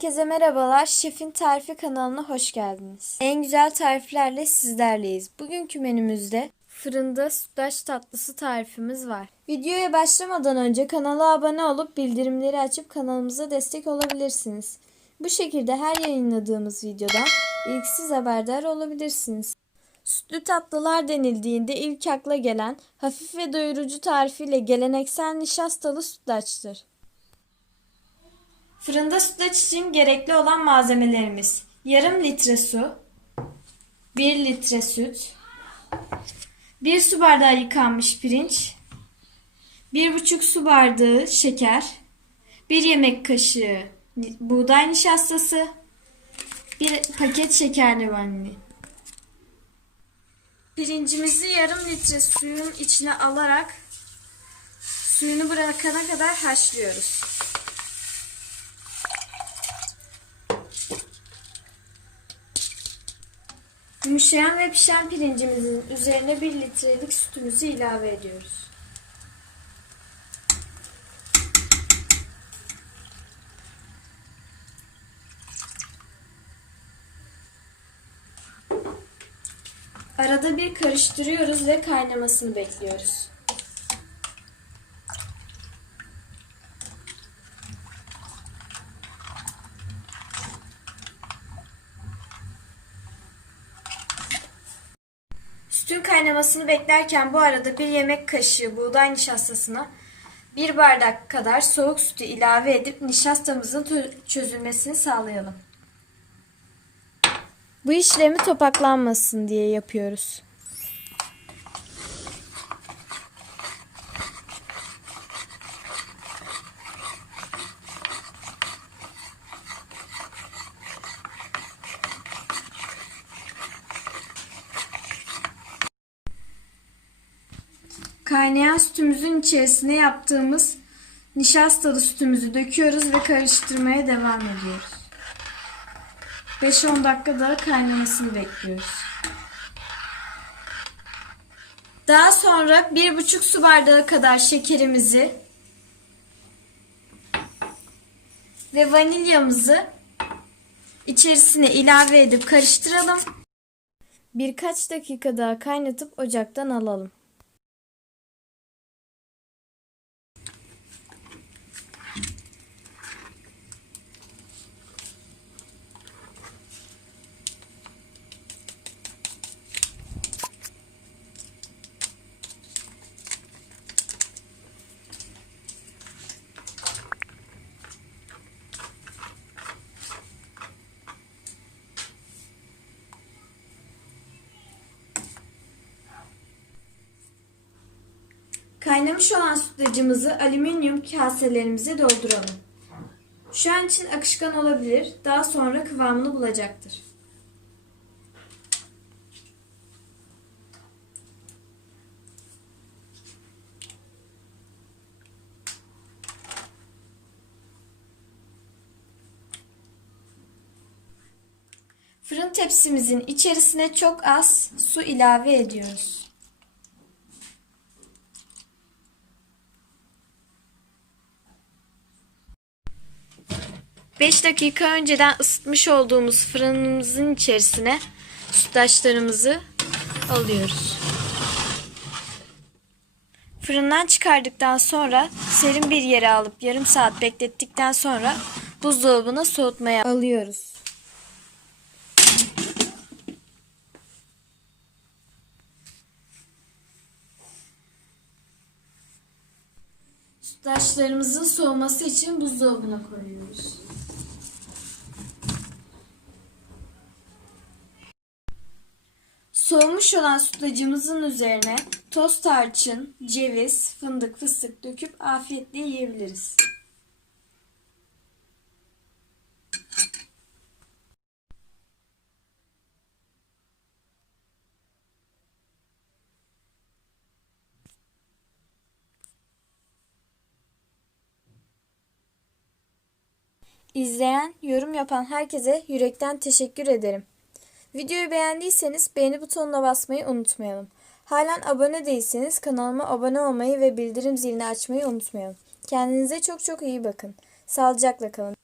Herkese merhabalar. Şefin Tarifi kanalına hoş geldiniz. En güzel tariflerle sizlerleyiz. Bugünkü menümüzde fırında sütlaç tatlısı tarifimiz var. Videoya başlamadan önce kanala abone olup bildirimleri açıp kanalımıza destek olabilirsiniz. Bu şekilde her yayınladığımız videodan ilk siz haberdar olabilirsiniz. Sütlü tatlılar denildiğinde ilk akla gelen hafif ve doyurucu tarifiyle geleneksel nişastalı sütlaçtır. Fırında sütlaç için gerekli olan malzemelerimiz: yarım litre su, 1 litre süt, 1 su bardağı yıkanmış pirinç, 1,5 su bardağı şeker, 1 yemek kaşığı buğday nişastası, 1 paket şekerli vanilya. Pirincimizi yarım litre suyun içine alarak suyunu bırakana kadar haşlıyoruz. Yumuşayan ve pişen pirincimizin üzerine 1 litrelik sütümüzü ilave ediyoruz. Arada bir karıştırıyoruz ve kaynamasını bekliyoruz. Sütün kaynamasını beklerken bu arada 1 yemek kaşığı buğday nişastasına 1 bardak kadar soğuk sütü ilave edip nişastamızın çözülmesini sağlayalım. Bu işlemi topaklanmasın diye yapıyoruz. Kaynayan sütümüzün içerisine yaptığımız nişastalı sütümüzü döküyoruz ve karıştırmaya devam ediyoruz. 5-10 dakika daha kaynamasını bekliyoruz. Daha sonra 1,5 su bardağı kadar şekerimizi ve vanilyamızı içerisine ilave edip karıştıralım. Birkaç dakika daha kaynatıp ocaktan alalım. Kaynamış olan sütlacımızı alüminyum kaselerimize dolduralım. Şu an için akışkan olabilir, daha sonra kıvamını bulacaktır. Fırın tepsimizin içerisine çok az su ilave ediyoruz. Beş dakika önceden ısıtmış olduğumuz fırınımızın içerisine sütlaçlarımızı alıyoruz. Fırından çıkardıktan sonra serin bir yere alıp yarım saat beklettikten sonra buzdolabına soğutmaya alıyoruz. Sütlaçlarımızın soğuması için buzdolabına koyuyoruz. Soğumuş olan sütlacımızın üzerine toz tarçın, ceviz, fındık, fıstık döküp afiyetle yiyebiliriz. İzleyen, yorum yapan herkese yürekten teşekkür ederim. Videoyu beğendiyseniz beğeni butonuna basmayı unutmayalım. Halen abone değilseniz kanalıma abone olmayı ve bildirim zilini açmayı unutmayalım. Kendinize çok çok iyi bakın. Sağlıcakla kalın.